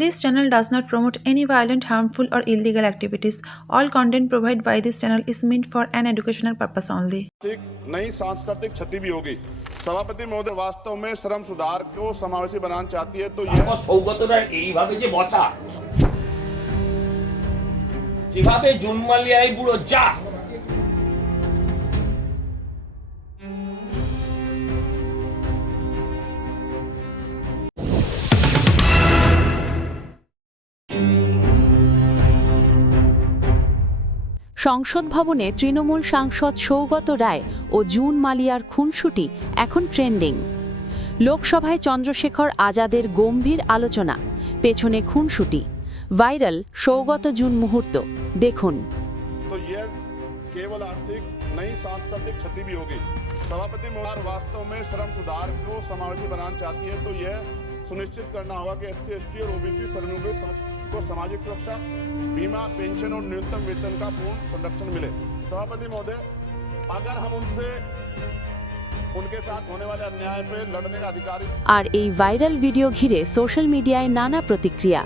This channel does not promote any violent, harmful, or illegal activities. All content provided by this channel is meant for an educational purpose only. एक नई सांस्कृतिक क्षति भी होगी। सभापति महोदय वास्तव में श्रम सुधार को समावेशी बनाना चाहती है तो यह সৌগতরা এইভাবে যে বসা যেভাবে জুনমালিয়ায় বুড়ো যা সংসদ ভবনে তৃণমূল সাংসদ সৌগত রায় ও জুন মালিয়ার খুনসুটি এখন ট্রেন্ডিং। লোকসভায় চন্দ্রশেখর আজাদের গম্ভীর আলোচনা, পেছনে খুনসুটি, ভাইরাল সৌগত জুন মুহূর্ত দেখুন। तो यह केवल आर्थिक नई सांस्कृतिक क्षति भी होगी। सभापति महोदय वास्तव में श्रम सुधार को समावेशी बनाना चाहती है तो यह सुनिश्चित करना होगा कि SC, ST और OBC श्रमिकों को सामाजिक सुरक्षा, बीमा, पेंशन और न्यूनतम वेतन का पूर्ण संरक्षण मिले। सभापति महोदय, अगर हम उनके साथ होने वाले अन्याय पे लड़ने का अधिकार আর এই ভাইরাল ভিডিও ঘিরে সোশ্যাল মিডিয়ায় নানা প্রতিক্রিয়া।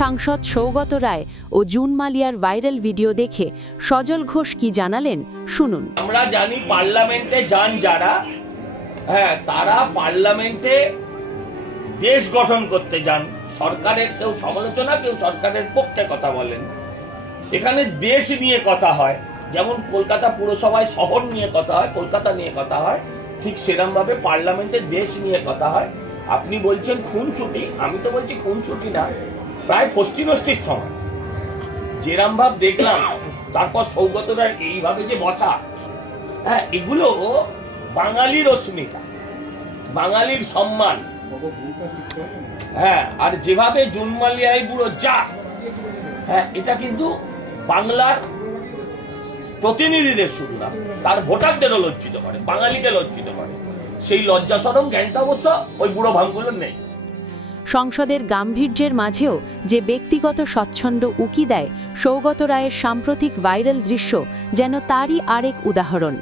সাংসদ সৌগত রায় ও জুন মালিয়ার ভাইরাল ভিডিও দেখে সজল ঘোষ কি জানালেন শুনুন। আমরা জানি পার্লামেন্টে যান যারা, তারা পার্লামেন্টে দেশ গঠন করতে যান। সরকারের কেউ সমালোচনা, কেউ সরকারের পক্ষে কথা বলেন। এখানে দেশ নিয়ে কথা হয়, যেমন কলকাতা পুরসভায় শহর নিয়ে কথা হয়, কলকাতা নিয়ে কথা হয়, ঠিক সেরকম ভাবে পার্লামেন্টে দেশ নিয়ে কথা হয়। আপনি বলছেন খুনসুটি, আমি তো বলছি খুনসুটি না, প্রায় ফষ্টি নষ্টির সময় যেরাম ভাব দেখলাম। তারপর সৌগতরা এইভাবে যে বসা, এগুলো বাঙালির অস্মিতা, বাঙালির সম্মান। আর যেভাবে জুনমালিয়ায় বুড়ো যা, এটা কিন্তু বাংলার প্রতিনিধিদের শুধু না, তার ভোটারদেরও লজ্জিত করে, বাঙালিকে লজ্জিত করে। সেই লজ্জা শরম জ্ঞানটা অবশ্য ওই বুড়ো ভাঙগুলোর নেই। সংসদের গাম্ভীর্যের মাঝেও যে ব্যক্তিগত স্বচ্ছন্দ উকি দেয় সৌগত রায়ের সাম্প্রতিক ভাইরাল দৃশ্য যেন তারই আরেক উদাহরণ।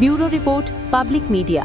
Bureau report, public media.